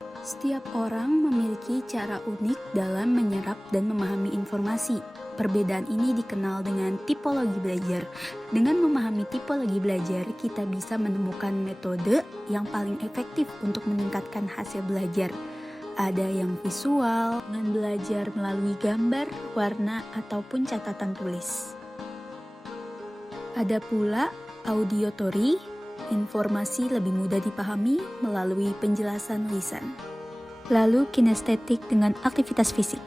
Setiap orang memiliki cara unik dalam menyerap dan memahami informasi. Perbedaan ini dikenal dengan tipologi belajar. Dengan memahami tipologi belajar, kita bisa menemukan metode yang paling efektif untuk meningkatkan hasil belajar. Ada yang visual, dengan belajar melalui gambar, warna, ataupun catatan tulis. Ada pula auditory, informasi lebih mudah dipahami melalui penjelasan lisan. Lalu kinestetik dengan aktivitas fisik.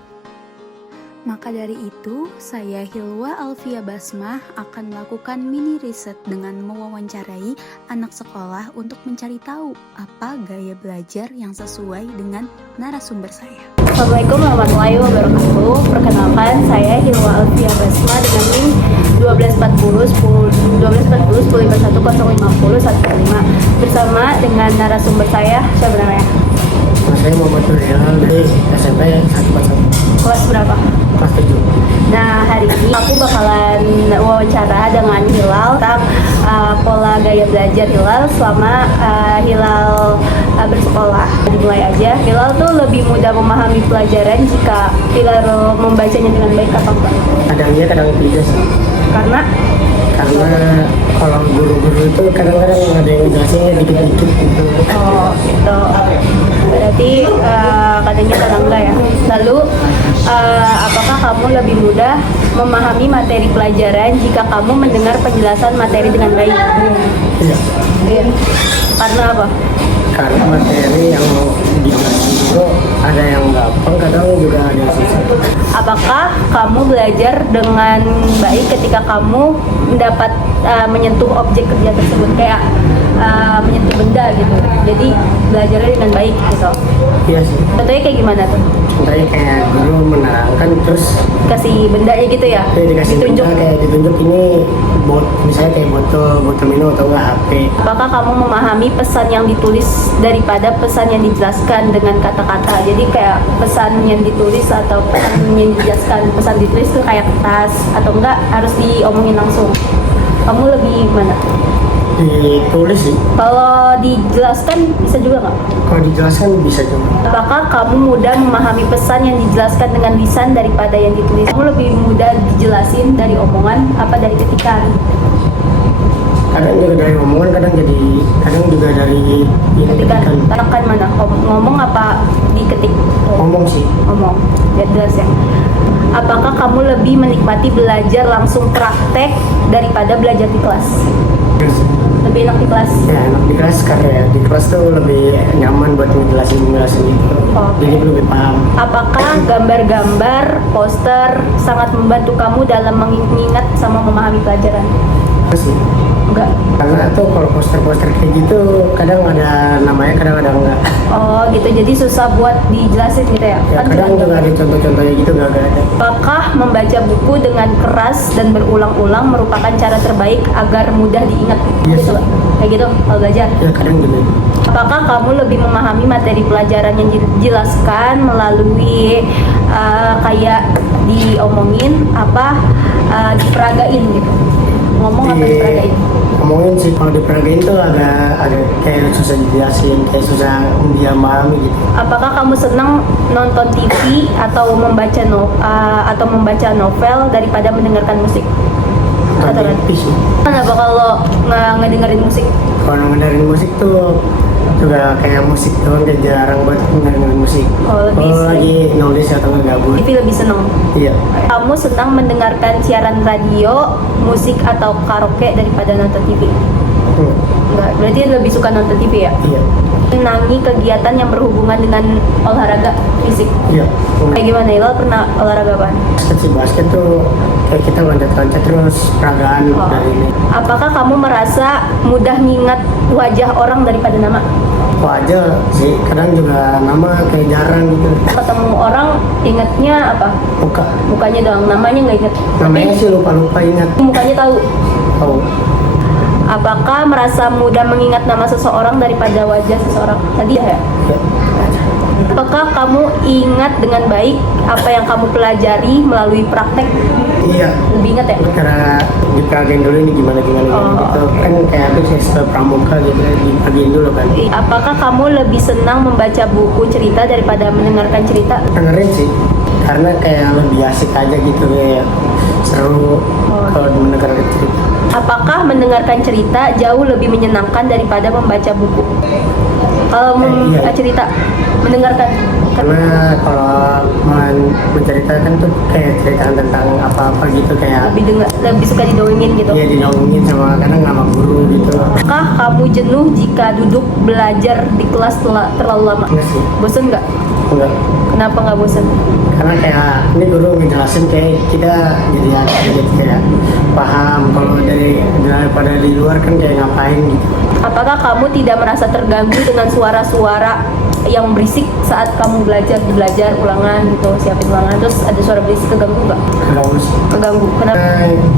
Maka dari itu, saya Hilwa Alfia Basmah akan melakukan mini riset dengan mewawancarai anak sekolah untuk mencari tahu apa gaya belajar yang sesuai dengan narasumber saya. Assalamualaikum warahmatullahi wabarakatuh. Perkenalkan, saya Hilwa Alfia Basmah dengan NIM 1240 bersama dengan narasumber saya, siapa namanya? Saya Muhammad Nuril dari SMP 141. Kelas berapa? Kelas 7. Nah, hari ini aku bakalan wawancara dengan Hilal tentang pola gaya belajar Hilal selama Hilal bersekolah. Dimulai aja, Hilal tuh lebih mudah memahami pelajaran jika Hilal membacanya dengan baik atau enggak? Kadang iya, kadang tidak sih. Karena Kalau guru-guru itu kadang-kadang ada yang ngejelasinnya dikit-dikit gitu. oh gitu. Berarti kadangnya kadang enggak ya. Lalu apakah kamu lebih mudah memahami materi pelajaran jika kamu mendengar penjelasan materi dengan baik? Iya. Iya. Karena apa? Karena materi yang mau dijelasin itu ada yang gampang, kadang juga ada yang susah. Apakah kamu belajar dengan baik ketika kamu mendapat menyentuh objek kerja tersebut, kayak menyentuh benda gitu? Jadi belajarnya dengan baik gitu. Iya sih. Contohnya kayak gimana tuh? Contohnya kayak guru menerangkan terus Kasih bendanya gitu ya? dikasih Ditunjuk. benda, kayak ditunjuk ini misalnya kayak botol minum atau enggak HP. Apakah kamu memahami pesan yang ditulis daripada pesan yang dijelaskan dengan kata-kata? Jadi kayak pesan yang ditulis atau pesan yang dijelaskan. Pesan ditulis tuh kayak kertas atau enggak harus diomongin langsung? Kamu lebih mana? Ditulis sih. Kalau dijelaskan bisa juga nggak? Kalau dijelaskan bisa juga. Apakah kamu mudah memahami pesan yang dijelaskan dengan lisan daripada yang ditulis? Kamu lebih mudah dijelasin dari omongan apa dari ketikan? Kadang juga dari omongan, kadang juga dari Ketikan. ketikan. Tekan mana? Ngomong apa diketik? Ngomong sih. Ngomong. Biar jelas ya. Apakah kamu lebih menikmati belajar langsung praktek daripada belajar di kelas? Lebih enak di kelas? Ya enak di kelas karena ya di kelas tuh lebih nyaman buat ngejelasin gitu. Oke. Jadi lebih paham. Apakah gambar-gambar, poster sangat membantu kamu dalam mengingat sama memahami pelajaran? Terus sih. Enggak? Karena tuh kalau poster-poster kayak gitu kadang ada namanya, kadang ada enggak. Oh gitu, jadi susah buat dijelasin gitu ya? Ya Kan kadang dengan juga gambar. ada contoh-contohnya gitu nggak ada. Apakah membaca buku dengan keras dan berulang-ulang merupakan cara terbaik agar mudah diingat? Iya Gitu, sih. Pak? Kayak gitu kalau belajar? Ya kadang juga. Apakah kamu lebih memahami materi pelajaran yang dijelaskan melalui kayak diomongin apa diperagain gitu? Ngomong apa diperagain? Ngomongin sih, kalau diperagain tuh agak kayak susah dijelasin, kayak susah dia memahami gitu. Apakah kamu senang nonton TV atau membaca novel daripada mendengarkan musik? Atau Tapi sih, kenapa kalau ngedengerin musik? kalau dengerin musik tuh juga kayak musik doang, kayak jarang buat dengerin musik. Oh, lebih Kalau sering. lagi nulis atau nggak gabut. TV lebih senang. Iya. Kamu senang mendengarkan siaran radio, musik atau karaoke daripada nonton TV? Enggak, berarti lebih suka nonton TV ya? Iya. Menangi kegiatan yang berhubungan dengan olahraga fisik. Iya. Kayak gimana? Ilal pernah olahraga apa? Basket tuh kayak kita loncat-loncat terus peragaan Oh. dari ini. Apakah kamu merasa mudah ngingat wajah orang daripada nama? Aja sih, kadang juga nama kayak jarang gitu. Ketemu orang ingatnya apa? Muka. Mukanya doang, namanya nggak inget. Namanya sih lupa-lupa ingat. Mukanya tahu. Tahu. Apakah merasa mudah mengingat nama seseorang daripada wajah seseorang? Tadi ya? Ya. Apakah Apakah kamu ingat dengan baik apa yang kamu pelajari melalui praktek? Iya. Lebih ingat ya? Karena diperagain dulu ini gimana gitu. Kan kayak itu siswa pramuka gitu diperagain dulu kan. Apakah kamu lebih senang membaca buku cerita daripada mendengarkan cerita? Dengerin sih. Karena kayak lebih asik aja gitu ya. Seru kalau mendengarkan cerita. Apakah mendengarkan cerita jauh lebih menyenangkan daripada membaca buku? Kalau Iya. cerita, mendengarkan. Karena kalau menceritakan tuh kayak cerita tentang apa-apa gitu kayak Lebih suka didongengin gitu. dia dinaungin sama kadang sama guru gitu. Apakah kamu jenuh jika duduk belajar di kelas terlalu lama? Enggak sih. Bosen nggak? Enggak. Kenapa nggak bosen? Karena kayak ini guru ngejelasin kayak kita jadi kayak paham kalau daripada di luar kan kayak ngapain gitu. Apakah kamu tidak merasa terganggu dengan suara-suara yang berisik saat kamu belajar ulangan gitu, siapin ulangan terus ada suara berisik, keganggu nggak? Keganggu sih. Keganggu. Kenapa?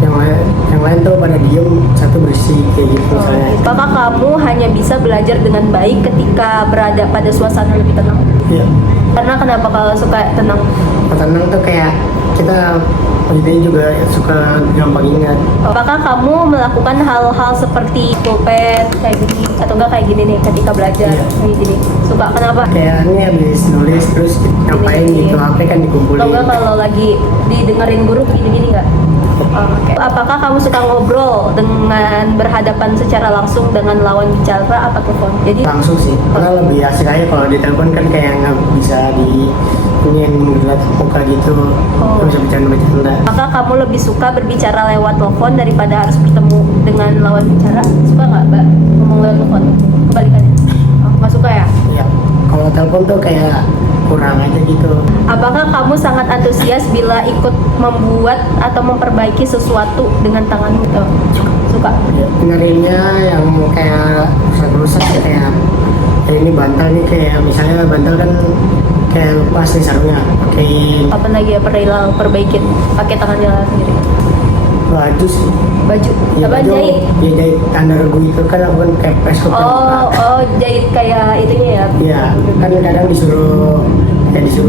Karena yang lain tuh pada diem, satu bersih kayak gitu misalnya. Apakah kamu hanya bisa belajar dengan baik ketika berada pada suasana lebih tenang? Iya. Karena kenapa kalau suka tenang? Tenang tuh kayak kita jadi juga suka gampang ingat. Apakah kamu melakukan hal-hal seperti pulpen kayak gini atau enggak kayak gini nih ketika belajar kayak gini? Suka kenapa? Kayak ini habis nulis terus ngapain Gini. gitu, HP kan dikumpulin. Atau enggak kalau lagi didengerin guru gini-gini enggak? Oke. Apakah kamu suka ngobrol dengan berhadapan secara langsung dengan lawan bicara apa telepon? Jadi Langsung sih, karena lebih asik aja kalau di telepon kan kayak nggak bisa ingin ngeliat muka gitu, nggak bisa bercanda-bercanda. apakah kamu lebih suka berbicara lewat telepon daripada harus bertemu dengan lawan bicara? Suka nggak, Mbak, ngomong lewat telepon? Kebalikannya? Nggak suka ya? Iya, kalau telepon tuh kayak kurang aja gitu. Apakah kamu sangat antusias bila ikut membuat atau memperbaiki sesuatu dengan tanganmu? Suka? Ngerinya yang kayak rusak-rusak kayak ini bantal nih, kayak misalnya bantal kan kayak lepas nih sarungnya, pakai Apa lagi ya perbaikin pakai tangannya sendiri? baju sih. Baju? Ya, Apa jahit? Ya jahit tanda regu itu kan aku kan kayak press ke Jahit kayak itunya ya? Iya, kan kadang disuruh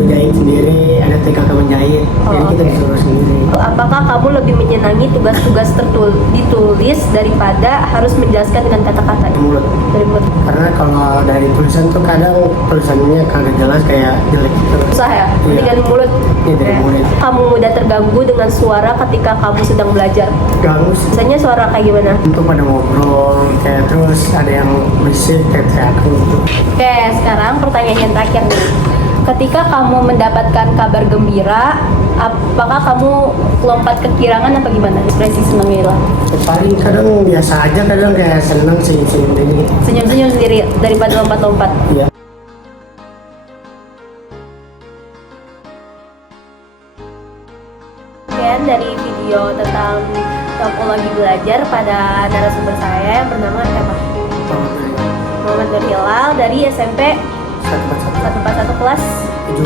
jahit sendiri, ada TKK menjahit, jadi kita disuruh sendiri. Apakah kamu lebih menyenangi tugas-tugas ditulis daripada harus menjelaskan dengan kata-kata? Mulut. Dari mulut. Karena kalau dari tulisan tuh kadang tulisannya kagak jelas kayak jelek gitu. Susah ya? Iya. Dengan mulut. Iya, dari mulut. Kamu mudah terganggu dengan suara ketika kamu sedang belajar. Ganggu sih. Biasanya suara kayak gimana? Untuk pada ngobrol, kayak terus ada yang berisik kayak teriak gitu. Oke, sekarang pertanyaan yang terakhir nih. Ketika kamu mendapatkan kabar gembira, apakah kamu lompat ke kirangan apa gimana? Ekspresi senangnya hilang. Paling kadang biasa aja, kadang kayak seneng senyum-senyum gitu. Senyum-senyum sendiri daripada lompat-lompat. Iya. Sekian dari video tentang topologi belajar pada narasumber saya yang bernama siapa? Muhammad Nur Hilal dari SMP 141 kelas 7.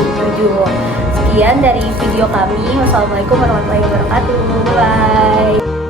Sekian dari video kami. Wassalamualaikum warahmatullahi wabarakatuh. Bye.